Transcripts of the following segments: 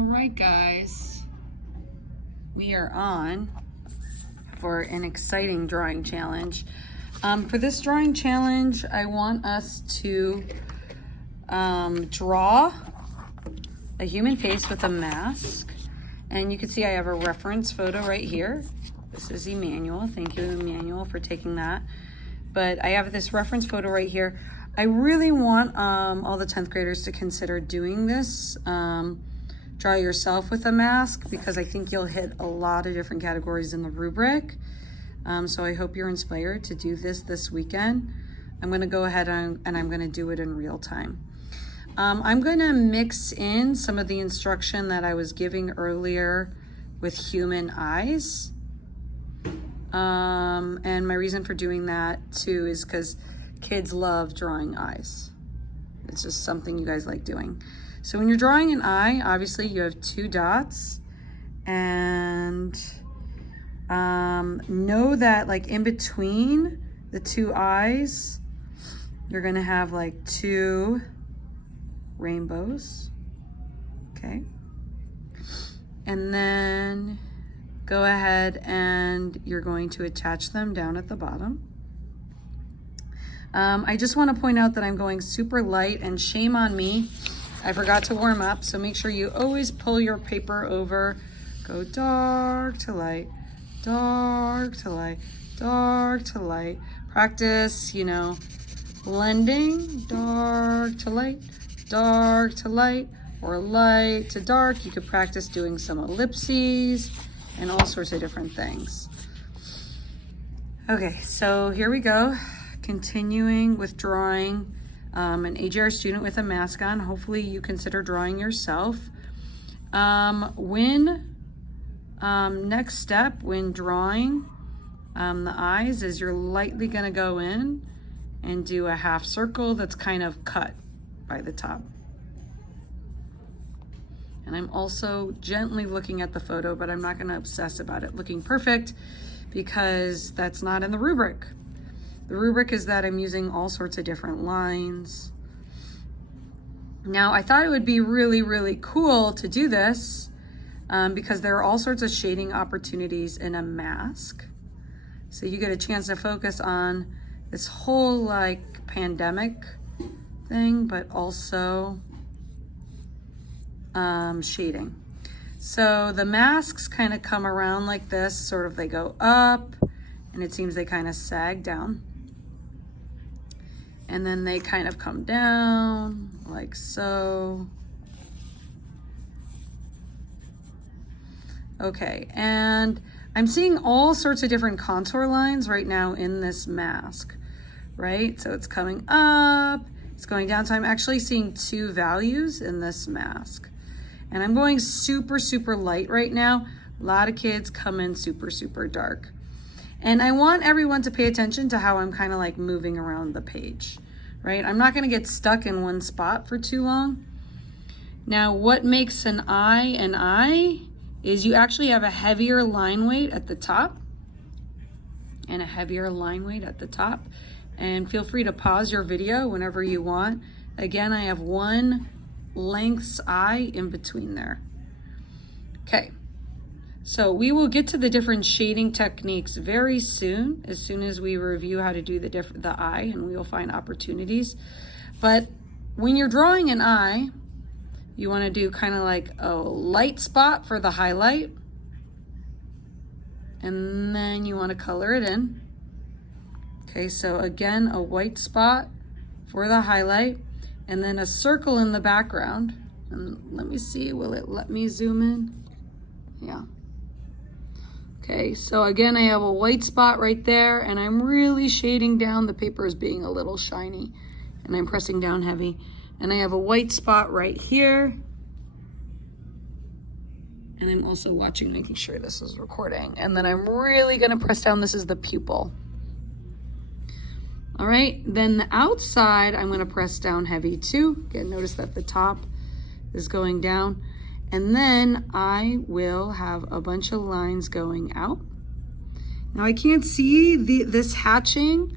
All right, guys, we are on for an exciting drawing challenge. For this drawing challenge, I want us to draw a human face with a mask. And you can see I have a reference photo right here. This is Emmanuel. Thank you, Emmanuel, for taking that. But I have this reference photo right here. I really want all the 10th graders to consider doing this. Draw yourself with a mask, because I think you'll hit a lot of different categories in the rubric. So I hope you're inspired to do this weekend. I'm going to go ahead and I'm going to do it in real time. I'm going to mix in some of the instruction that I was giving earlier with human eyes. And my reason for doing that too is because kids love drawing eyes. It's just something you guys like doing. So when you're drawing an eye, obviously you have 2 dots, and know that like in between the 2 eyes, you're gonna have like 2 rainbows, okay? And then go ahead and you're going to attach them down at the bottom. I just want to point out that I'm going super light, and shame on me, I forgot to warm up, so make sure you always pull your paper over. Go dark to light, dark to light, dark to light. Practice, you know, blending, dark to light, or light to dark. You could practice doing some ellipses and all sorts of different things. Okay, so here we go. Continuing with drawing an AJR student with a mask on. Hopefully you consider drawing yourself. Next step when drawing the eyes is you're lightly gonna go in and do a half circle that's kind of cut by the top. And I'm also gently looking at the photo, but I'm not gonna obsess about it looking perfect, because that's not in the rubric. The rubric is that I'm using all sorts of different lines. Now, I thought it would be really, really cool to do this because there are all sorts of shading opportunities in a mask. So you get a chance to focus on this whole like pandemic thing, but also shading. So the masks kind of come around like this, sort of they go up, and it seems they kind of sag down. And then they kind of come down like so. Okay, and I'm seeing all sorts of different contour lines right now in this mask, right? So it's coming up, it's going down. So I'm actually seeing 2 values in this mask. And I'm going super, super light right now. A lot of kids come in super, super dark. And I want everyone to pay attention to how I'm kind of like moving around the page, right? I'm not going to get stuck in one spot for too long. Now, what makes an eye is you actually have a heavier line weight at the top and a heavier line weight at the top. And feel free to pause your video whenever you want. Again, I have 1 length's eye in between there. Okay. So we will get to the different shading techniques very soon as we review how to do the eye, and we will find opportunities. But when you're drawing an eye, you want to do kind of like a light spot for the highlight, and then you want to color it in. Okay, so again, a white spot for the highlight, and then a circle in the background. And let me see, will it let me zoom in? Yeah. Okay, so again, I have a white spot right there, and I'm really shading down. The paper is being a little shiny, and I'm pressing down heavy. And I have a white spot right here. And I'm also watching, making sure this is recording. And then I'm really gonna press down. This is the pupil. All right, then the outside, I'm gonna press down heavy too. Again, notice that the top is going down. And then I will have a bunch of lines going out. Now I can't see this hatching,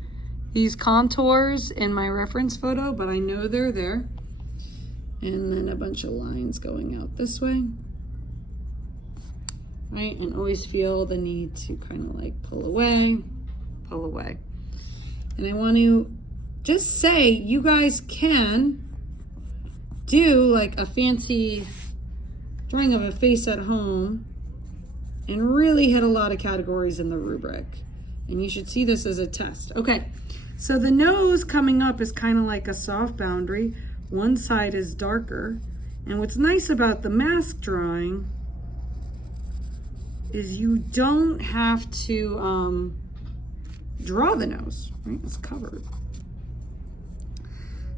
these contours in my reference photo, but I know they're there. And then a bunch of lines going out this way. right? And always feel the need to kind of like pull away. And I want to just say, you guys can do like a fancy drawing of a face at home and really hit a lot of categories in the rubric. And you should see this as a test. Okay, so the nose coming up is kind of like a soft boundary. One side is darker. And what's nice about the mask drawing is you don't have to draw the nose, right? It's covered.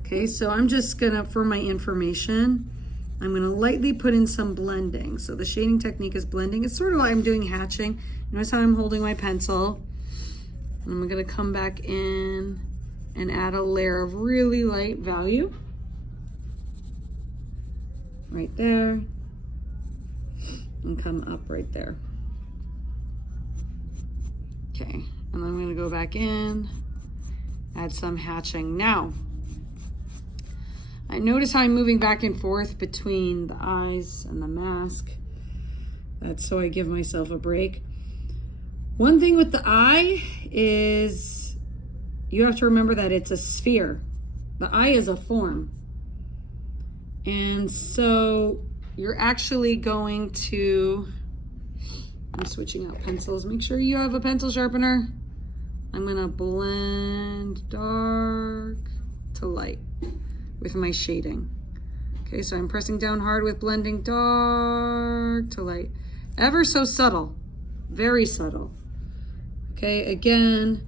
Okay, so I'm just gonna, for my information, I'm gonna lightly put in some blending. So the shading technique is blending. It's sort of like I'm doing hatching. Notice how I'm holding my pencil. And I'm gonna come back in and add a layer of really light value. Right there. And come up right there. Okay, and then I'm gonna go back in, add some hatching. Now, I notice how I'm moving back and forth between the eyes and the mask. That's so I give myself a break. One thing with the eye is you have to remember that it's a sphere. The eye is a form. And so you're actually going to, I'm switching out pencils. Make sure you have a pencil sharpener. I'm gonna blend dark to light with my shading. Okay, so I'm pressing down hard with blending dark to light. Ever so subtle, very subtle. Okay, again,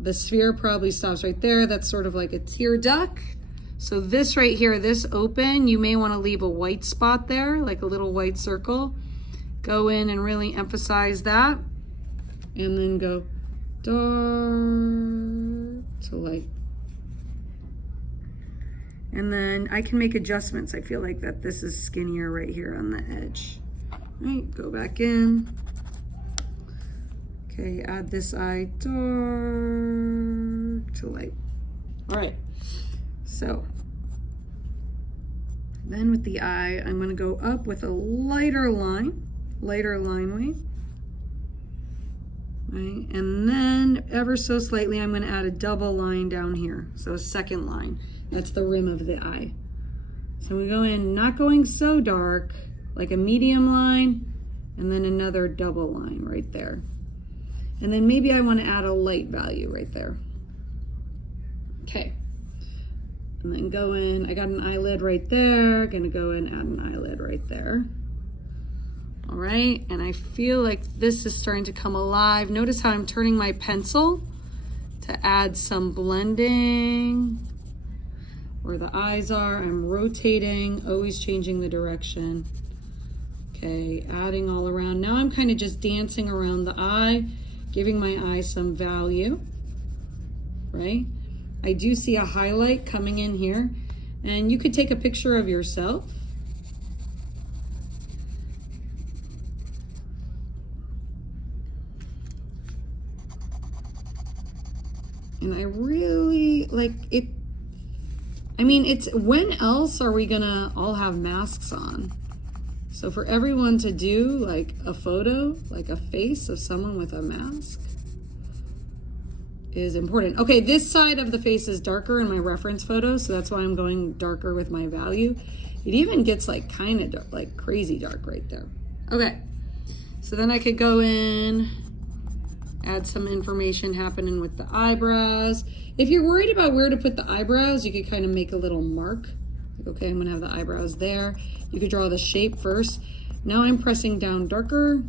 the sphere probably stops right there. That's sort of like a tear duct. So this right here, this open, you may want to leave a white spot there, like a little white circle. Go in and really emphasize that. And then go dark to light. And then I can make adjustments. I feel like that this is skinnier right here on the edge. All right, go back in. Okay, add this eye dark to light. All right, so then with the eye, I'm gonna go up with a lighter line weight. Right, and then ever so slightly, I'm gonna add a double line down here. So a second line, that's the rim of the eye. So we go in, not going so dark, like a medium line, and then another double line right there. And then maybe I want to add a light value right there. Okay. And then go in, I got an eyelid right there, gonna go in, add an eyelid right there. All right, and I feel like this is starting to come alive. Notice how I'm turning my pencil to add some blending. Where the eyes are, I'm rotating, always changing the direction. Okay, adding all around. Now I'm kind of just dancing around the eye, giving my eye some value, right? I do see a highlight coming in here, and you could take a picture of yourself. And I really like it. I mean, it's, when else are we gonna all have masks on? So for everyone to do like a photo, like a face of someone with a mask is important. Okay, this side of the face is darker in my reference photo, so that's why I'm going darker with my value. It even gets like kind of dark, like crazy dark right there. Okay, so then I could go in, add some information happening with the eyebrows. If you're worried about where to put the eyebrows, you could kind of make a little mark. Like, okay, I'm gonna have the eyebrows there. You could draw the shape first. Now I'm pressing down darker.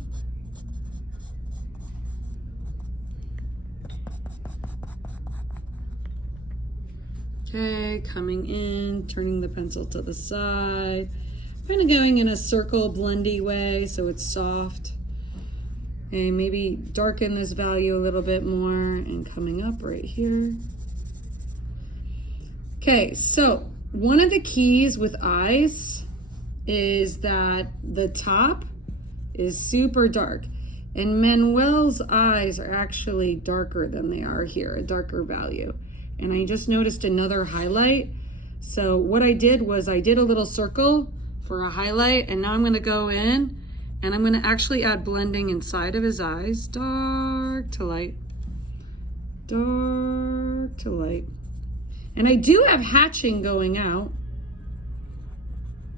Okay, coming in, turning the pencil to the side. Kind of going in a circle blendy way so it's soft. And maybe darken this value a little bit more and coming up right here. Okay, so one of the keys with eyes is that the top is super dark. And Manuel's eyes are actually darker than they are here, a darker value. And I just noticed another highlight. So what I did was I did a little circle for a highlight, and now I'm gonna go in And I'm gonna actually add blending inside of his eyes, dark to light, dark to light. And I do have hatching going out.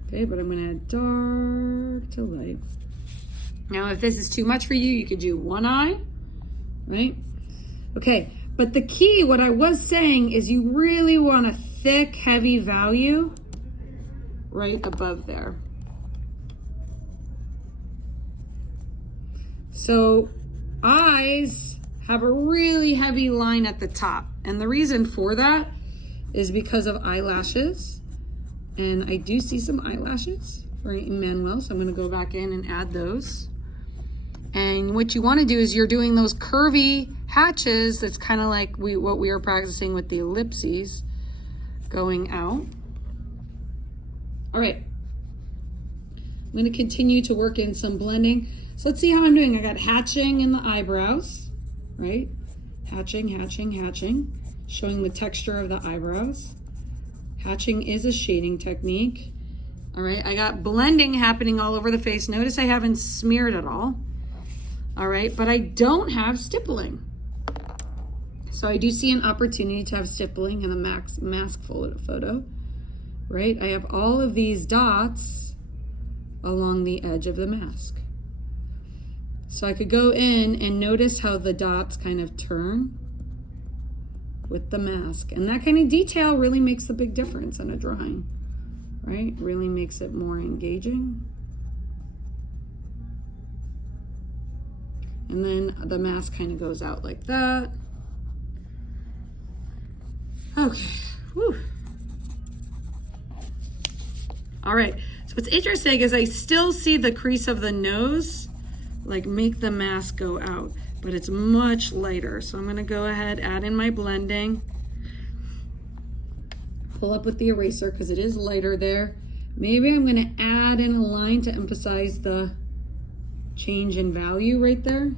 Okay, but I'm gonna add dark to light. Now, if this is too much for you, you could do one eye, right? Okay, but the key, what I was saying is you really want a thick, heavy value right above there. So eyes have a really heavy line at the top. And the reason for that is because of eyelashes. And I do see some eyelashes for Emmanuel, so I'm gonna go back in and add those. And what you wanna do is you're doing those curvy hatches, that's kind of like what we were practicing with the ellipses going out. All right, I'm gonna continue to work in some blending. So let's see how I'm doing. I got hatching in the eyebrows, right? Hatching, hatching, hatching, showing the texture of the eyebrows. Hatching is a shading technique. All right, I got blending happening all over the face. Notice I haven't smeared at all. All right, but I don't have stippling. So I do see an opportunity to have stippling in the mask photo, right? I have all of these dots along the edge of the mask. So I could go in and notice how the dots kind of turn with the mask. And that kind of detail really makes a big difference in a drawing, right? Really makes it more engaging. And then the mask kind of goes out like that. Okay, whew. All right, so what's interesting is I still see the crease of the nose, like make the mask go out, but it's much lighter. So I'm gonna go ahead, add in my blending, pull up with the eraser because it is lighter there. Maybe I'm gonna add in a line to emphasize the change in value right there.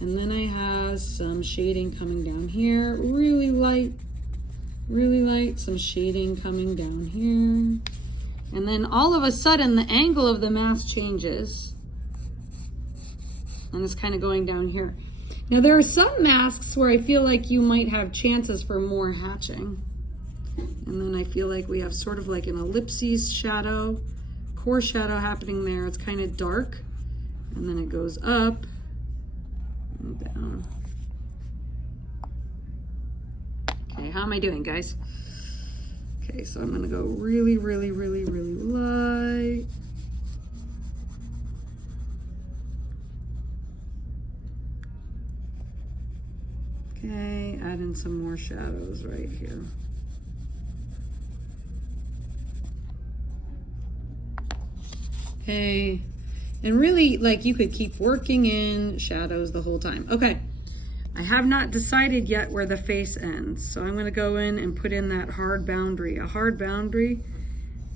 And then I have some shading coming down here, really light, some shading coming down here. And then all of a sudden the angle of the mask changes. And it's kind of going down here. Now there are some masks where I feel like you might have chances for more hatching. And then I feel like we have sort of like an ellipses shadow, core shadow happening there. It's kind of dark. And then it goes up and down. Okay, how am I doing, guys? Okay, so I'm gonna go really, really, really, really light. Okay, add in some more shadows right here. Okay, and really, like, you could keep working in shadows the whole time. Okay, I have not decided yet where the face ends, so I'm gonna go in and put in that hard boundary. A hard boundary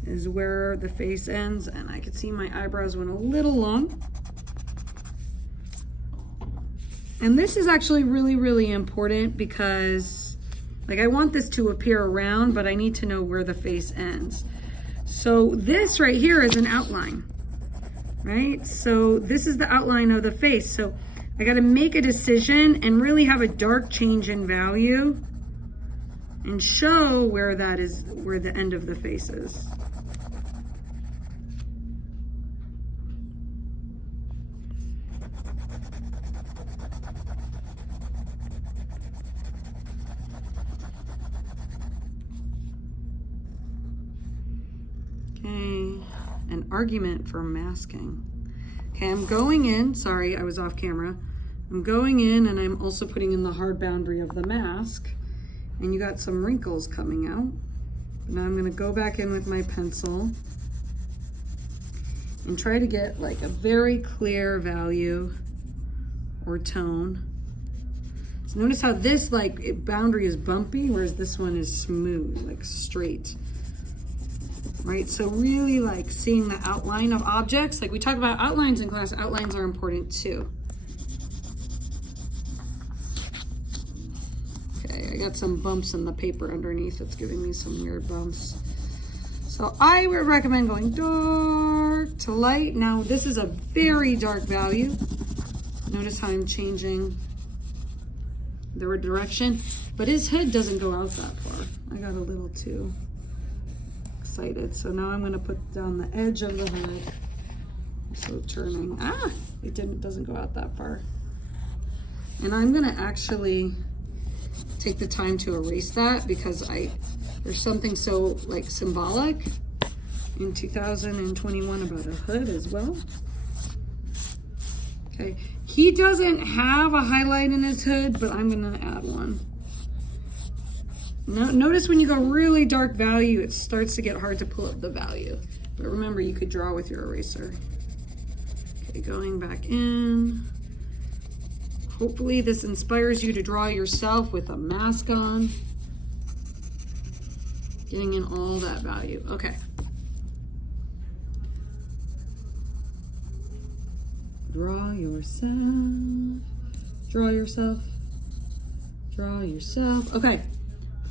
is where the face ends, and I can see my eyebrows went a little long. And this is actually really, really important because, like, I want this to appear around, but I need to know where the face ends. So this right here is an outline, right? So this is the outline of the face. So I got to make a decision and really have a dark change in value and show where that is, where the end of the face is. Okay, an argument for masking. Okay, I'm going in, sorry, I was off camera. I'm going in and I'm also putting in the hard boundary of the mask. And you got some wrinkles coming out. Now I'm gonna go back in with my pencil and try to get like a very clear value or tone. So notice how this boundary is bumpy, whereas this one is smooth, like straight. Right, so really like seeing the outline of objects. Like we talk about outlines in class, outlines are important too. Okay, I got some bumps in the paper underneath. It's giving me some weird bumps. So I would recommend going dark to light. Now this is a very dark value. Notice how I'm changing the direction, but his head doesn't go out that far. I got a little too excited. So now I'm gonna put down the edge of the head. So turning, it doesn't go out that far. And I'm gonna actually take the time to erase that because there's something so like symbolic in 2021 about a hood as well. Okay, he doesn't have a highlight in his hood, but I'm gonna add one. Now, notice when you go really dark value, it starts to get hard to pull up the value. But remember, you could draw with your eraser. Okay, going back in. Hopefully this inspires you to draw yourself with a mask on. Getting in all that value. Okay. Draw yourself. Draw yourself. Draw yourself. Okay.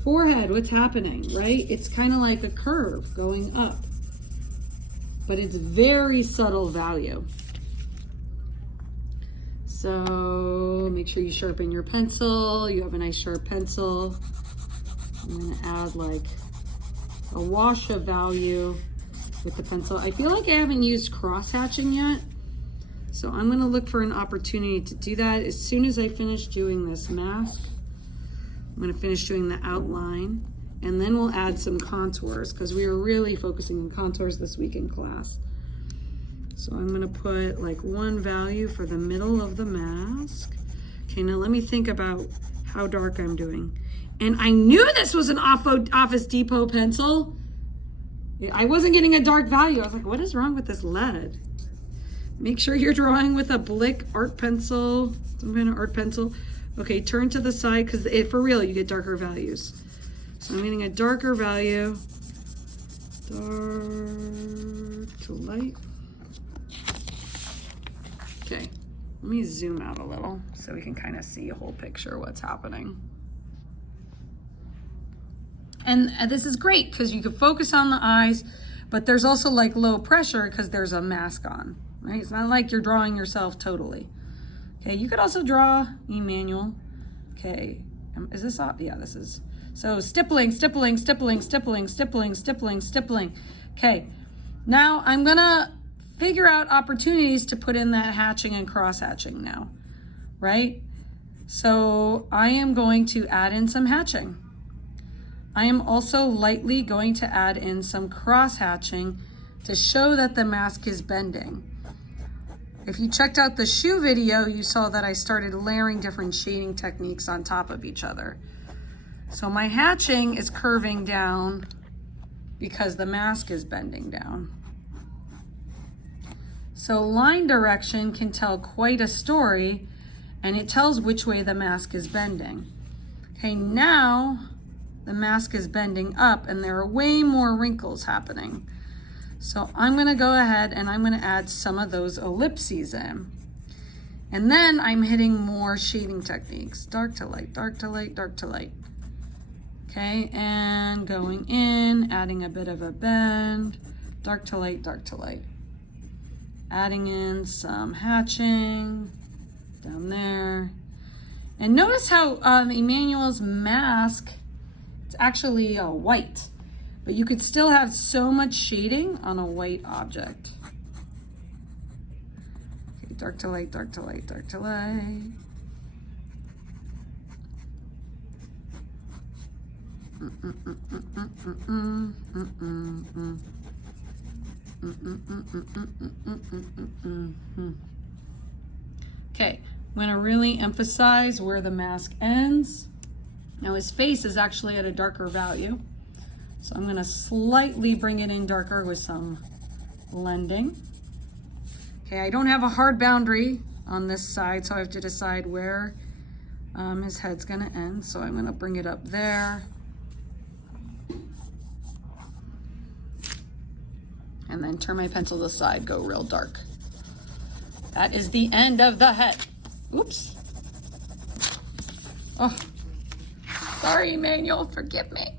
Forehead, what's happening, right? It's kind of like a curve going up, but it's very subtle value. So make sure you sharpen your pencil. You have a nice sharp pencil. I'm gonna add like a wash of value with the pencil. I feel like I haven't used cross hatching yet, so I'm gonna look for an opportunity to do that as soon as I finish doing this mask. I'm gonna finish doing the outline, and then we'll add some contours because we were really focusing on contours this week in class. So I'm gonna put like one value for the middle of the mask. Okay, now let me think about how dark I'm doing. And I knew this was an Office Depot pencil. I wasn't getting a dark value. I was like, what is wrong with this lead? Make sure you're drawing with a Blick art pencil, some kind of art pencil. Okay, turn to the side because for real, you get darker values. So I'm getting a darker value, dark to light. Okay, let me zoom out a little so we can kind of see a whole picture of what's happening. And this is great because you can focus on the eyes, but there's also like low pressure because there's a mask on, right? It's not like you're drawing yourself totally. Okay, you could also draw Emmanuel. Okay, is this off? Yeah, this is. So stippling, stippling, stippling, stippling, stippling, stippling, stippling. Okay, now I'm gonna figure out opportunities to put in that hatching and cross hatching now, right? So I am going to add in some hatching. I am also lightly going to add in some cross hatching to show that the mask is bending. If you checked out the shoe video, you saw that I started layering different shading techniques on top of each other. So my hatching is curving down because the mask is bending down. So line direction can tell quite a story, and it tells which way the mask is bending. Okay, now the mask is bending up and there are way more wrinkles happening. So I'm gonna go ahead and I'm gonna add some of those ellipses in. And then I'm hitting more shading techniques. Dark to light, dark to light, dark to light. Okay, and going in, adding a bit of a bend, dark to light, dark to light. Adding in some hatching down there. And notice how Emmanuel's mask, it's actually white. But you could still have so much shading on a white object. Okay, dark to light, dark to light, dark to light. Okay, I'm gonna really emphasize where the mask ends. Now his face is actually at a darker value. So I'm gonna slightly bring it in darker with some blending. Okay, I don't have a hard boundary on this side, so I have to decide where his head's gonna end. So I'm gonna bring it up there. And then turn my pencil to the side, go real dark. That is the end of the head. Oops. Oh, sorry, Emmanuel, forgive me.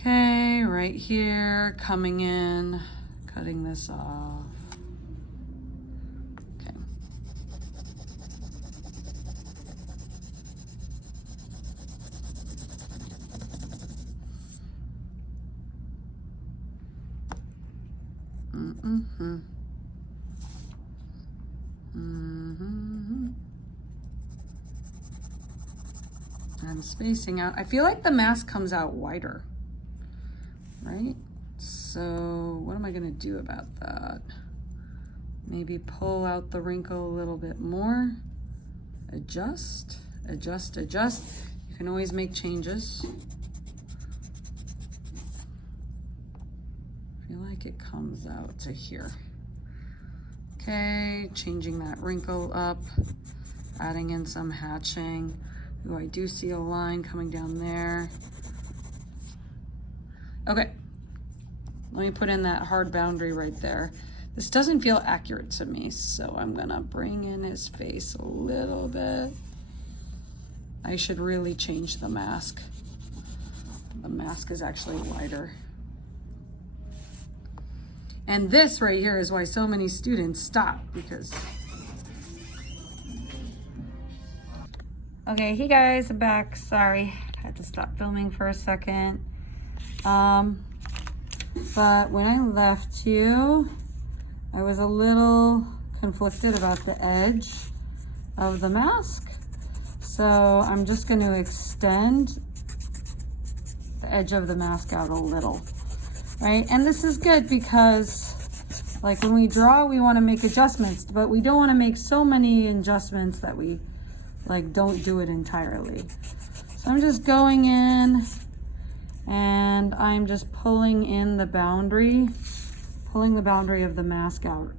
Okay, right here, coming in, cutting this off. Okay. I'm spacing out. I feel like the mask comes out wider, right? So what am I gonna do about that? Maybe pull out the wrinkle a little bit more. Adjust, adjust, adjust. You can always make changes. I feel like it comes out to here. Okay, changing that wrinkle up, adding in some hatching. Ooh, I do see a line coming down there. Okay, let me put in that hard boundary right there. This doesn't feel accurate to me, so I'm gonna bring in his face a little bit. I should really change the mask. The mask is actually wider. And this right here is why so many students stop, because... Okay, hey guys, I'm back. Sorry, I had to stop filming for a second. But when I left you, I was a little conflicted about the edge of the mask. So I'm just going to extend the edge of the mask out a little, right? And this is good because like when we draw, we want to make adjustments, but we don't want to make so many adjustments that we like don't do it entirely. So I'm just going in and I'm just pulling in the boundary, pulling the boundary of the mask out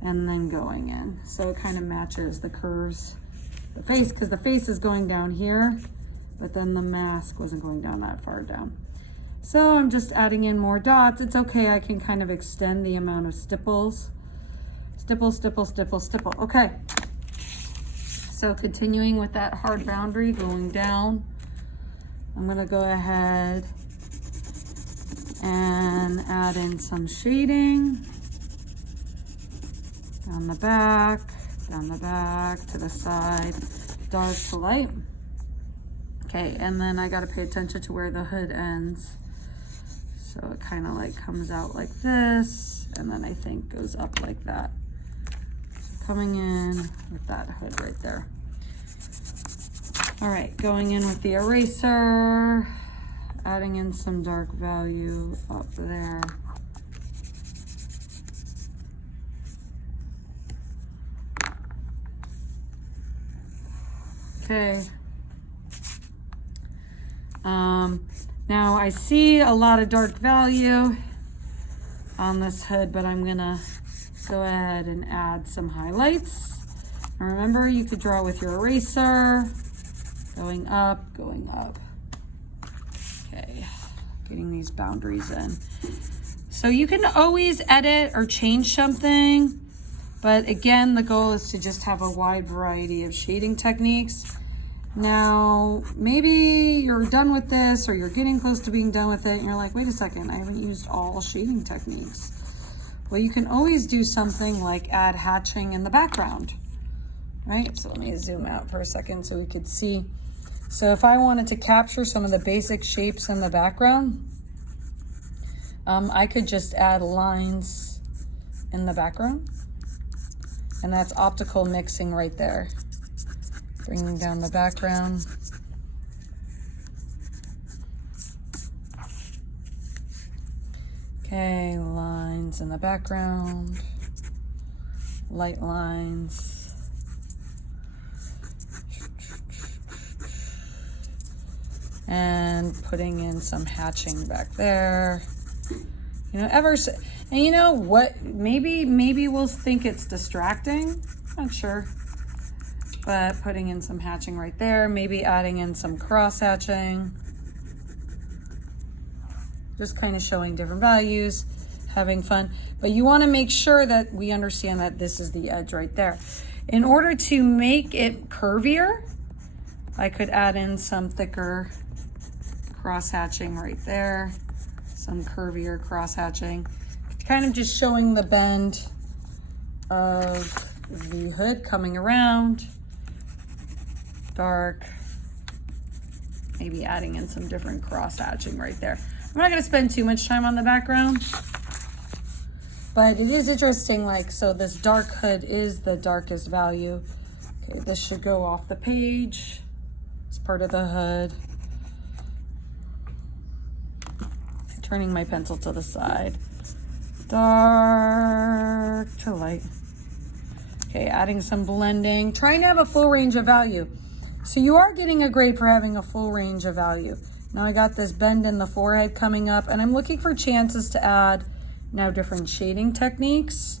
and then going in. So it kind of matches the curves, the face, because the face is going down here, but then the mask wasn't going down that far down. So I'm just adding in more dots. It's okay, I can kind of extend the amount of stipples. Stipple, stipple, stipple, stipple. Okay. So continuing with that hard boundary, going down, I'm gonna go ahead and add in some shading down the back, to the side, dark to light. Okay, and then I gotta pay attention to where the hood ends. So it kind of like comes out like this, and then I think goes up like that. So coming in with that hood right there. All right, going in with the eraser, adding in some dark value up there. Okay. Now I see a lot of dark value on this hood, but I'm gonna go ahead and add some highlights. And remember, you could draw with your eraser, going up, going up. Okay, getting these boundaries in. So you can always edit or change something, but again, the goal is to just have a wide variety of shading techniques. Now, maybe you're done with this or you're getting close to being done with it and you're like, wait a second, I haven't used all shading techniques. Well, you can always do something like add hatching in the background, right? So let me zoom out for a second so we could see. So if I wanted to capture some of the basic shapes in the background, I could just add lines in the background, and that's optical mixing right there. Bringing down the background. Okay, lines in the background, light lines. And putting in some hatching back there. You know, and you know what, maybe we'll think it's distracting, not sure. But putting in some hatching right there, maybe adding in some cross hatching. Just kind of showing different values, having fun. But you want to make sure that we understand that this is the edge right there. In order to make it curvier, I could add in some thicker cross hatching right there. some curvier cross hatching, kind of just showing the bend of the hood coming around. Dark, maybe adding in some different cross hatching right there. I'm not going to spend too much time on the background, but it is interesting, like, so this dark hood is the darkest value. Okay, this should go off the page. It's part of the hood. Turning my pencil to the side. Dark to light. Okay, adding some blending. Trying to have a full range of value. So you are getting a grade for having a full range of value. Now I got this bend in the forehead coming up, and I'm looking for chances to add now different shading techniques.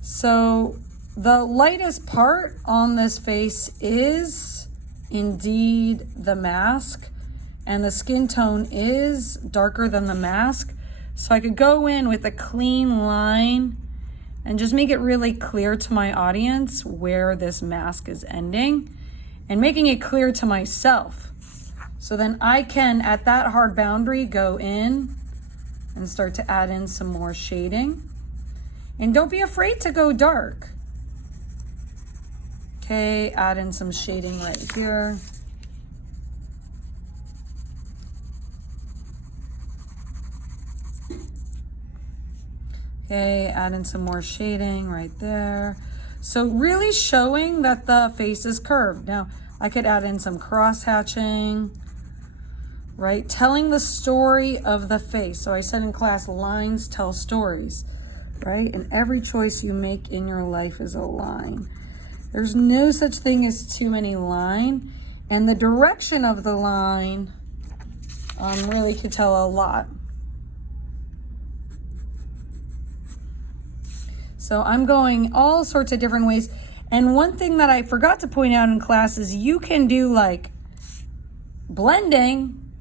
So the lightest part on this face is indeed the mask, and the skin tone is darker than the mask. So I could go in with a clean line and just make it really clear to my audience where this mask is ending, and making it clear to myself. So then I can, at that hard boundary, go in and start to add in some more shading. And don't be afraid to go dark. Okay, add in some shading right here. Okay, add in some more shading right there. So really showing that the face is curved. Now, I could add in some cross hatching, right? Telling the story of the face. So I said in class, lines tell stories, right? And every choice you make in your life is a line. There's no such thing as too many line. And the direction of the line really could tell a lot. So I'm going all sorts of different ways. And one thing that I forgot to point out in class is you can do like blending,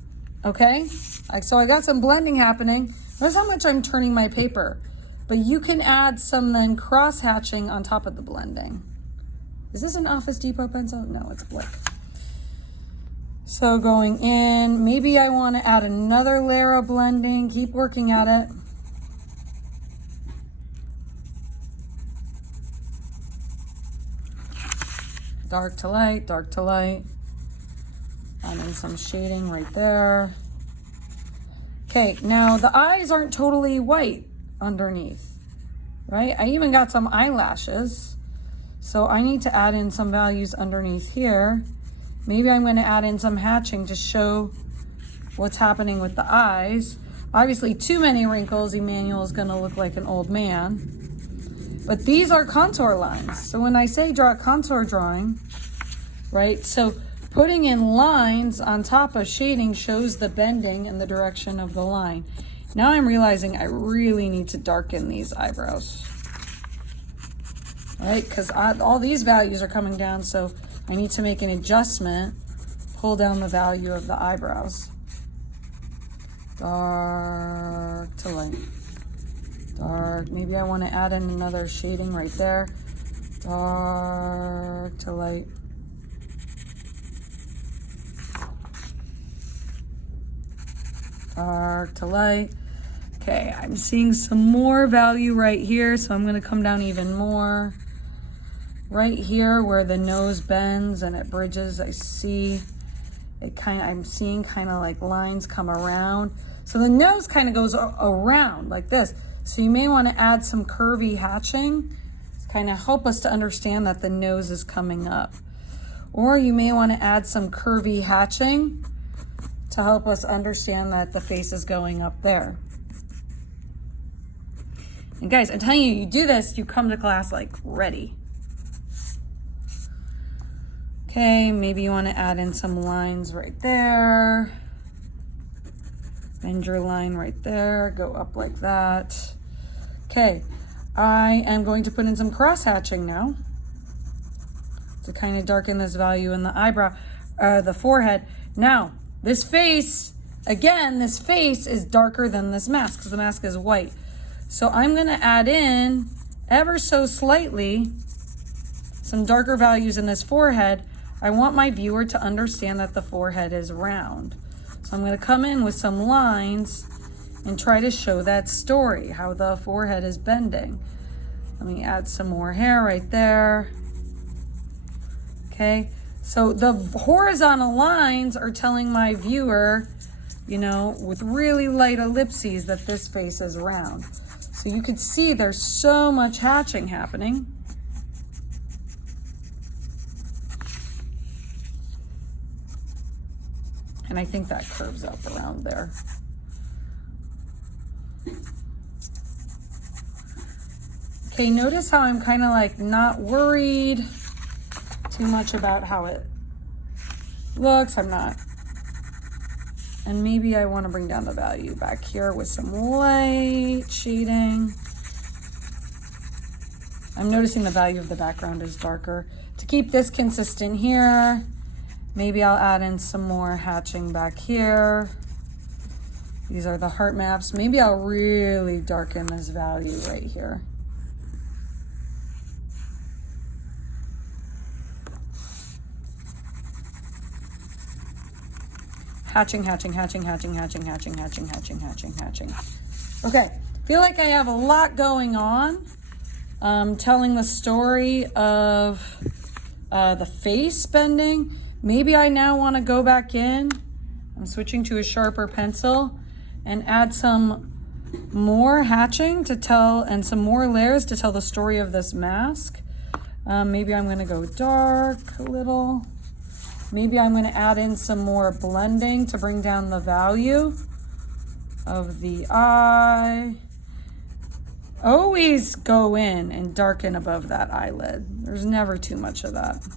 okay? So I got some blending happening. Notice how much I'm turning my paper. But you can add some then cross hatching on top of the blending. Is this an Office Depot pencil? No, it's Blick. So going in, maybe I want to add another layer of blending. Keep working at it. Dark to light, dark to light. Adding some shading right there. Okay, now the eyes aren't totally white underneath, right? I even got some eyelashes. So I need to add in some values underneath here. Maybe I'm going to add in some hatching to show what's happening with the eyes. Obviously, too many wrinkles, Emmanuel is going to look like an old man. But these are contour lines. So when I say draw a contour drawing, right? So putting in lines on top of shading shows the bending and the direction of the line. Now I'm realizing I really need to darken these eyebrows, right? Because all these values are coming down, so I need to make an adjustment, pull down the value of the eyebrows. Dark to light. Dark. Maybe I want to add in another shading right there. Dark to light. Dark to light. Okay, I'm seeing some more value right here, so I'm going to come down even more. Right here where the nose bends and it bridges, I see it I'm seeing kind of like lines come around. So the nose kind of goes around like this. So you may want to add some curvy hatching to kind of help us to understand that the nose is coming up. Or you may want to add some curvy hatching to help us understand that the face is going up there. And guys, I'm telling you, you do this, you come to class like ready. Okay, maybe you want to add in some lines right there. Bend your line right there, go up like that. Okay, I am going to put in some cross hatching now to kind of darken this value in the eyebrow, the forehead. Now, this face, again, this face is darker than this mask because the mask is white. So I'm going to add in ever so slightly some darker values in this forehead. I want my viewer to understand that the forehead is round. So I'm going to come in with some lines and try to show that story, how the forehead is bending. Let me add some more hair right there. Okay, so the horizontal lines are telling my viewer, you know, with really light ellipses that this face is round. So you could see there's so much hatching happening. And I think that curves up around there. Okay, notice how I'm kind of like not worried too much about how it looks. I'm not. And maybe I want to bring down the value back here with some light shading. I'm noticing the value of the background is darker. To keep this consistent here, maybe I'll add in some more hatching back here. These are the heart maps. Maybe I'll really darken this value right here. Hatching, hatching, hatching, hatching, hatching, hatching, hatching, hatching, hatching, hatching. Okay, feel like I have a lot going on. Telling the story of the face bending. Maybe I now want to go back in. I'm switching to a sharper pencil and add some more hatching to tell, and some more layers to tell the story of this mask. Maybe I'm going to go dark a little. Maybe I'm going to add in some more blending to bring down the value of the eye. Always go in and darken above that eyelid. There's never too much of that.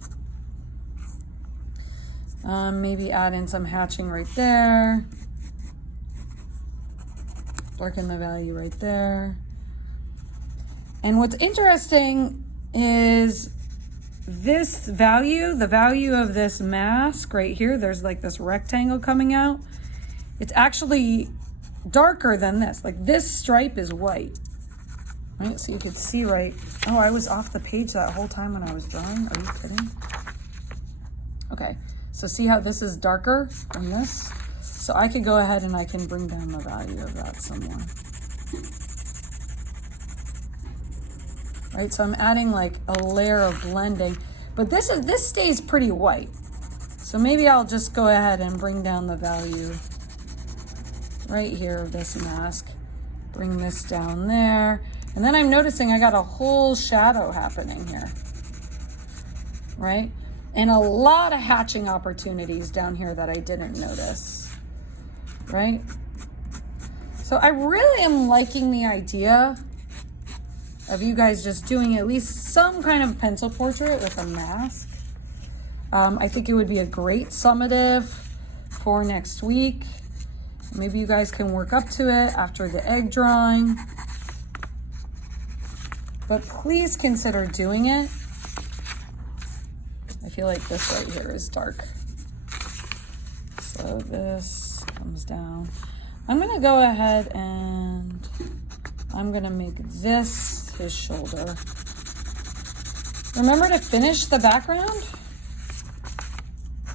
Maybe add in some hatching right there. Darken the value right there. And what's interesting is this value, the value of this mask right here, there's like this rectangle coming out. It's actually darker than this. Like this stripe is white, right? So you could see right. Oh, I was off the page that whole time when I was drawing. Are you kidding? Okay, so see how this is darker than this? So I could go ahead and I can bring down the value of that some more. Right, so I'm adding like a layer of blending, but this stays pretty white. So maybe I'll just go ahead and bring down the value right here of this mask. Bring this down there. And then I'm noticing I got a whole shadow happening here, right? And a lot of hatching opportunities down here that I didn't notice, right? So I really am liking the idea of you guys just doing at least some kind of pencil portrait with a mask. I think it would be a great summative for next week. Maybe you guys can work up to it after the egg drawing. But please consider doing it. I feel like this right here is dark. So this comes down. I'm gonna go ahead and I'm gonna make this his shoulder. Remember to finish the background.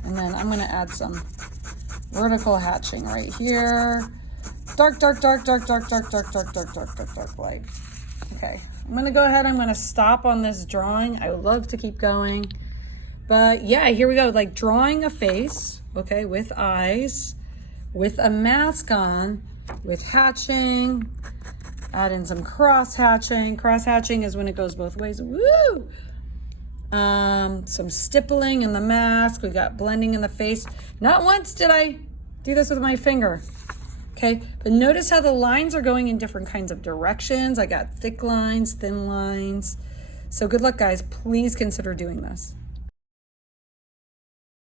And then I'm gonna add some vertical hatching right here. Dark, dark, dark, dark, dark, dark, dark, dark, dark, dark, dark, dark light. Okay, I'm gonna go ahead, I'm gonna stop on this drawing. I would love to keep going. But yeah, here we go, like drawing a face, okay, with eyes, with a mask on, with hatching, add in some cross hatching. Cross hatching is when it goes both ways. Woo! Some stippling in the mask. We got blending in the face. Not once did I do this with my finger. Okay, but notice how the lines are going in different kinds of directions. I got thick lines, thin lines. So good luck, guys. Please consider doing this.